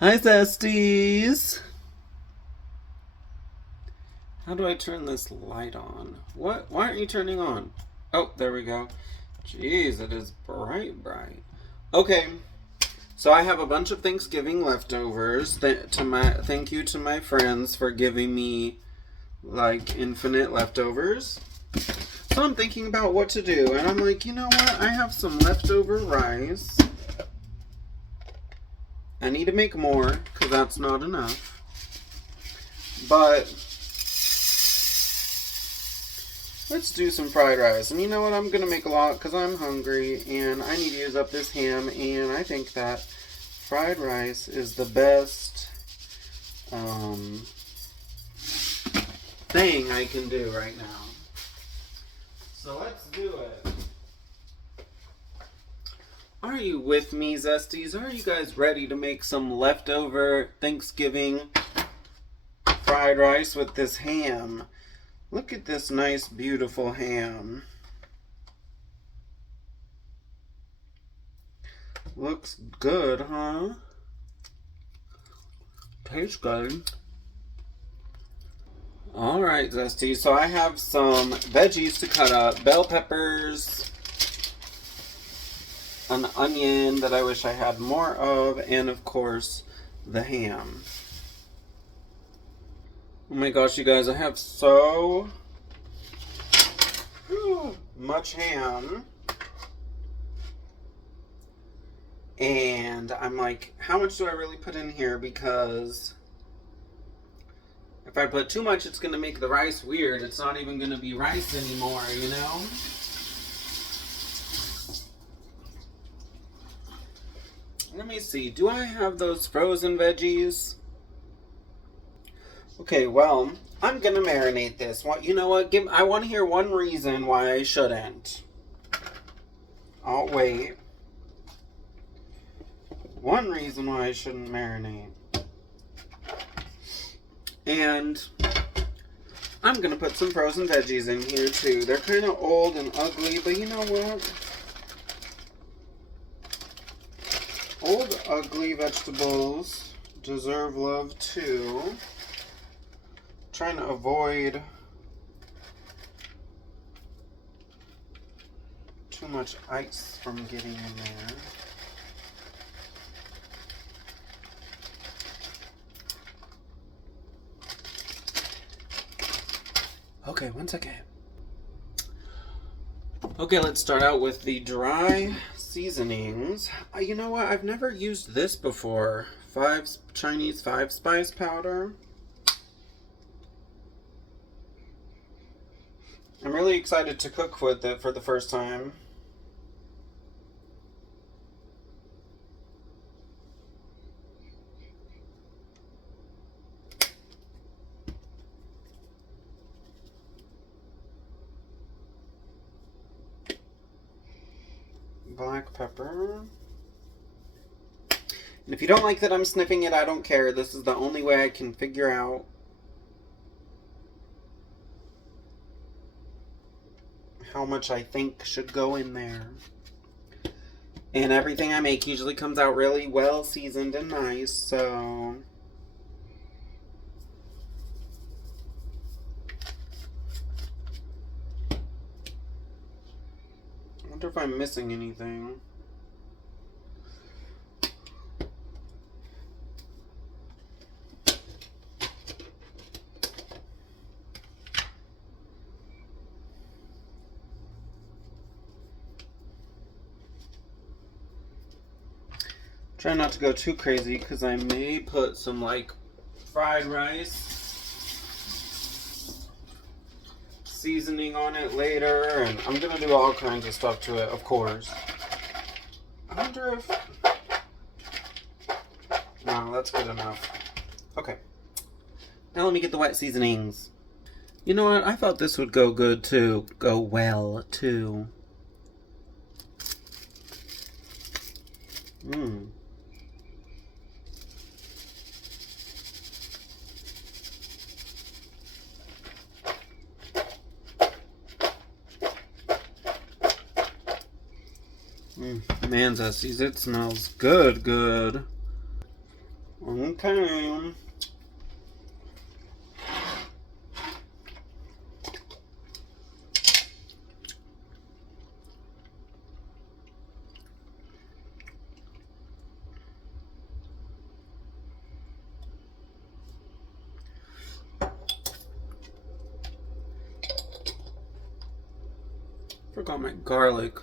Hi, Zesties! How do I turn this light on? What? Why aren't you turning on? Oh, there we go. Jeez, it is bright, bright. Okay, so I have a bunch of Thanksgiving leftovers. Thank you to my friends for giving me like infinite leftovers. So I'm thinking about what to do, and I'm like, you know what? I have some leftover rice. I need to make more because that's not enough. But let's do some fried rice. And you know what? I'm going to make a lot because I'm hungry and I need to use up this ham. And I think that fried rice is the best thing I can do right now. So let's do it. Are you with me, Zesties? Are you guys ready to make some leftover Thanksgiving fried rice with this ham? Look at this nice, beautiful ham. Looks good, huh? Tastes good. Alright, Zesty. So I have some veggies to cut up. Bell peppers, an onion that I wish I had more of, and of course, the ham. Oh my gosh, you guys, I have so much ham. And I'm like, how much do I really put in here? Because if I put too much, it's going to make the rice weird. It's not even going to be rice anymore, you know? Let me see. Do I have those frozen veggies? Okay, well, I'm going to marinate this. You know what? I want to hear one reason why I shouldn't. I'll wait. One reason why I shouldn't marinate. And I'm going to put some frozen veggies in here too. They're kind of old and ugly, but you know what? Old, ugly vegetables deserve love too. Trying to avoid too much ice from getting in there. Okay, one second. Okay, let's start out with the dry seasonings. You know what? I've never used this before. Chinese 5-spice powder. I'm really excited to cook with it for the first time. Black pepper. And if you don't like that I'm sniffing it, I don't care. This is the only way I can figure out how much I think should go in there. And everything I make usually comes out really well seasoned and nice, so I wonder if I'm missing anything. Try not to go too crazy because I may put some like fried rice seasoning on it later, and I'm gonna do all kinds of stuff to it, of course. I wonder if... No, that's good enough. Okay. Now let me get the wet seasonings. You know what? I thought this would go good too. Go well too. Mmm. Man, Zesties, it smells good, good. Okay. Forgot my garlic.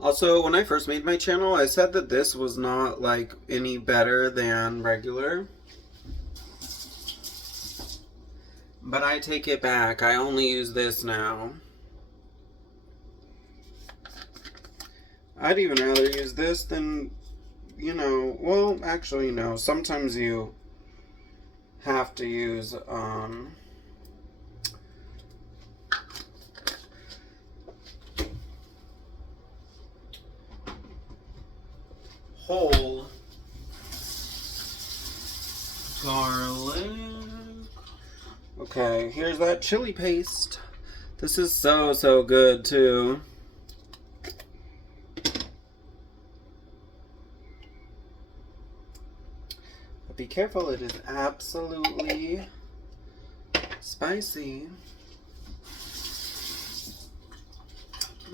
Also, when I first made my channel, I said that this was not like any better than regular. But I take it back. I only use this now. I'd even rather use this than, well, actually, no. Sometimes you have to use, whole garlic. Okay, here's that chili paste. This is so, so good, too. But be careful, it is absolutely spicy.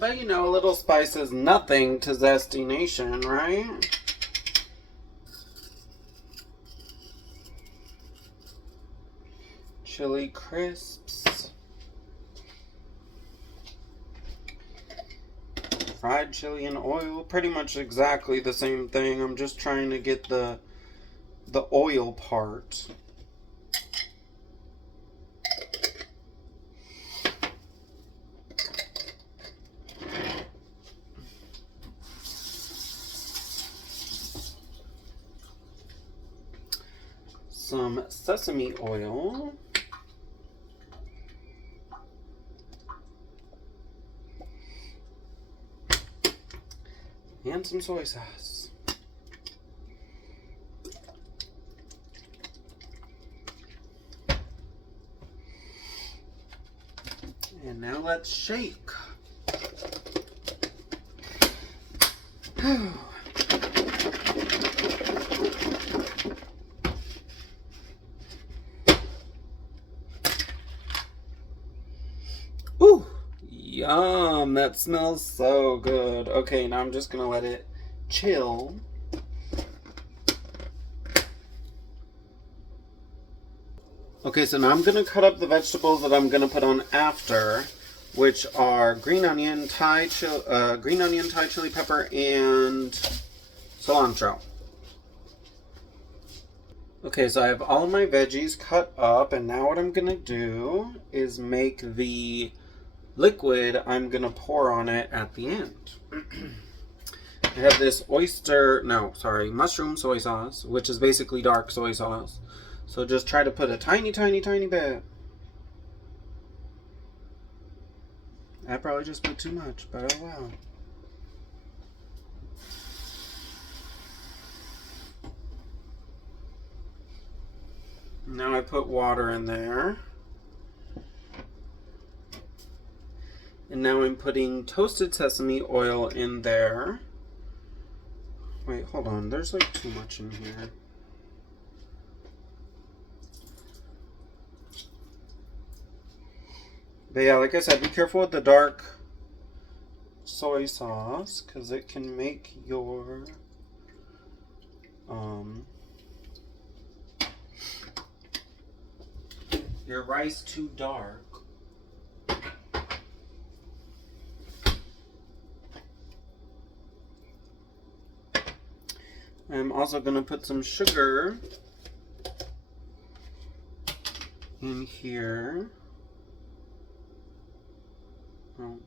But a little spice is nothing to Zesty Nation, right? Chili crisps. Fried chili in oil, pretty much exactly the same thing. I'm just trying to get the oil part. Some sesame oil. And some soy sauce. And now let's shake. Ooh, yum, that smells so good. Okay, now I'm just gonna let it chill. Okay, so now I'm gonna cut up the vegetables that I'm gonna put on after, which are green onion, Thai chili pepper, and cilantro. Okay, so I have all of my veggies cut up, and now what I'm gonna do is make the liquid I'm gonna pour on it at the end. I have this mushroom soy sauce, which is basically dark soy sauce. So just try to put a tiny, tiny, tiny bit. I probably just put too much, but oh well. Now I put water in there. And now I'm putting toasted sesame oil in there. Wait, hold on. There's like too much in here. But yeah, like I said, be careful with the dark soy sauce because it can make your rice too dark. I'm also going to put some sugar in here. Oh,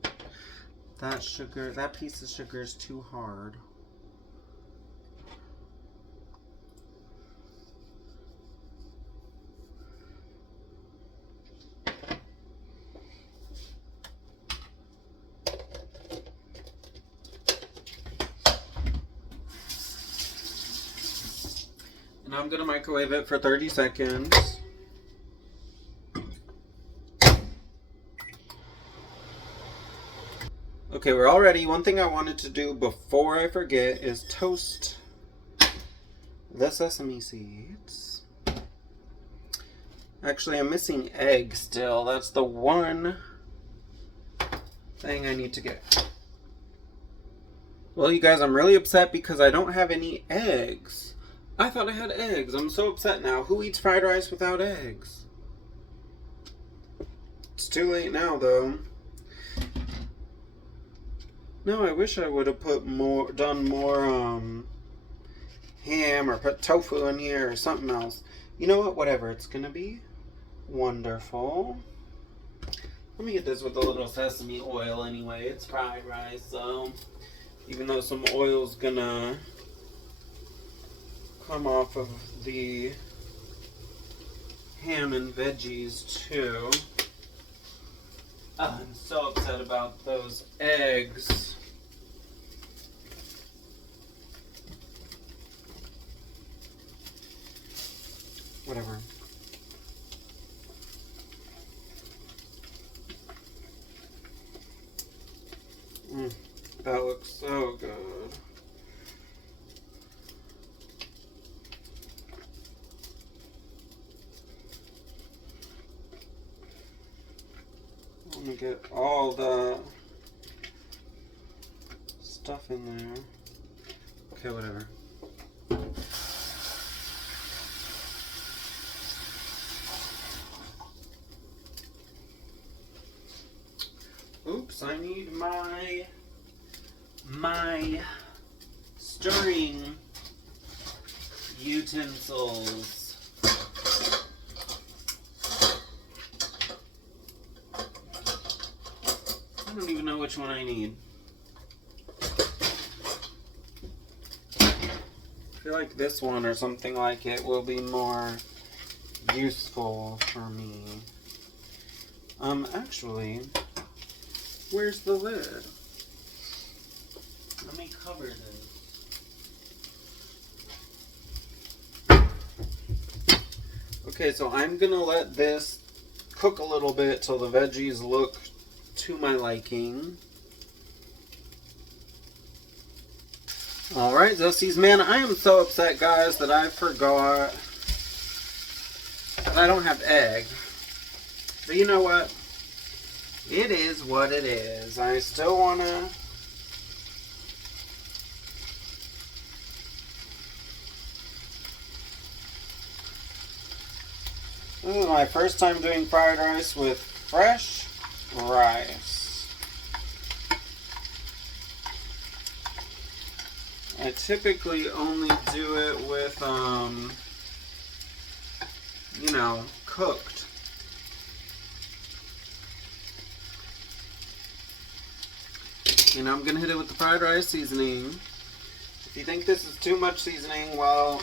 that piece of sugar is too hard. And I'm going to microwave it for 30 seconds. Okay, we're all ready. One thing I wanted to do before I forget is toast the sesame seeds. Actually, I'm missing egg still. That's the one thing I need to get. Well, you guys, I'm really upset because I don't have any eggs. I thought I had eggs. I'm so upset now. Who eats fried rice without eggs? It's too late now, though. No, I wish I would have done more, ham or put tofu in here or something else. You know what? Whatever. It's gonna be wonderful. Let me get this with a little sesame oil anyway. It's fried rice, so even though some oil's gonna come off of the ham and veggies too. I'm so upset about those eggs. Whatever. That looks so good. I'm gonna get all the stuff in there. Okay, whatever. Oops, I need my stirring utensils. I don't even know which one I need. I feel like this one or something like it will be more useful for me. Actually, where's the lid? Let me cover this. Okay, so I'm gonna let this cook a little bit till the veggies look to my liking. Alright, Zosies, man, I am so upset, guys, that I forgot that I don't have egg. But you know what? It is what it is. I still wanna... This is my first time doing fried rice with fresh rice. I typically only do it with, you know, cooked. And I'm gonna hit it with the fried rice seasoning. If you think this is too much seasoning, well,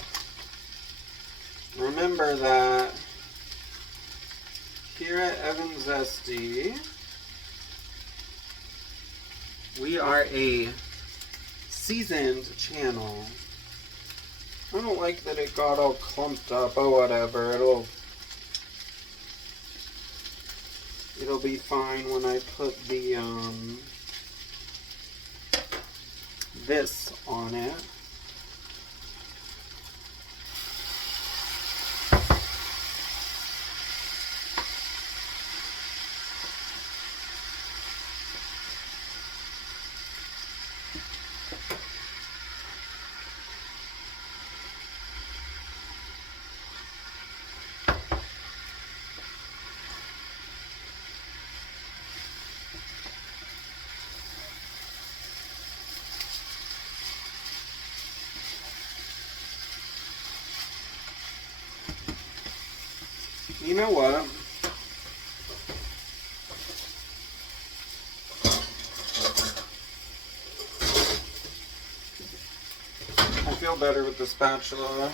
remember that here at Evan Zesty, we are a seasoned channel. I don't like that it got all clumped up or whatever. It'll be fine when I put the this on it. You know what? I feel better with the spatula.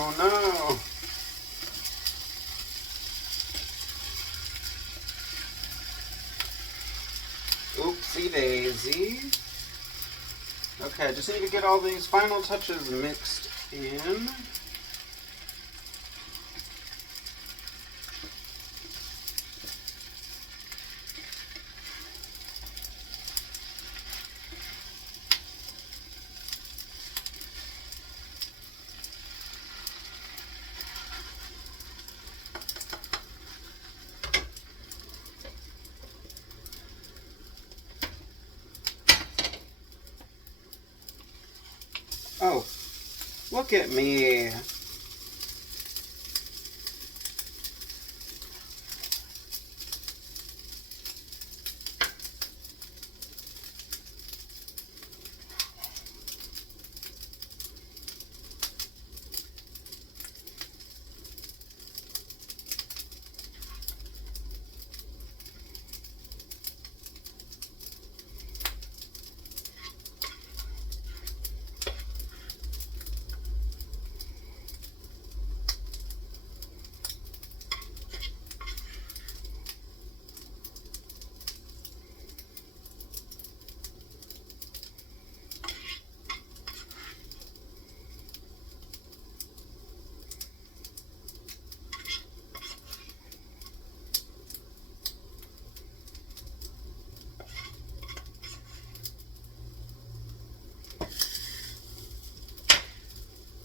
Oh no. Oopsie daisy. Okay, just need to get all these final touches mixed in. Oh, look at me.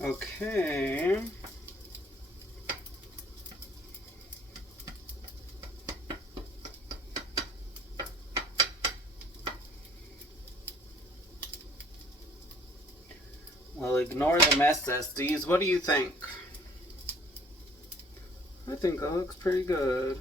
Okay. Well, ignore the mess, Estes. What do you think? I think that looks pretty good.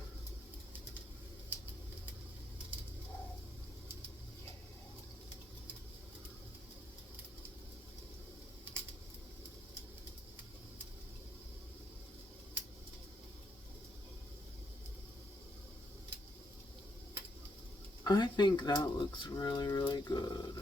I think that looks really, really good.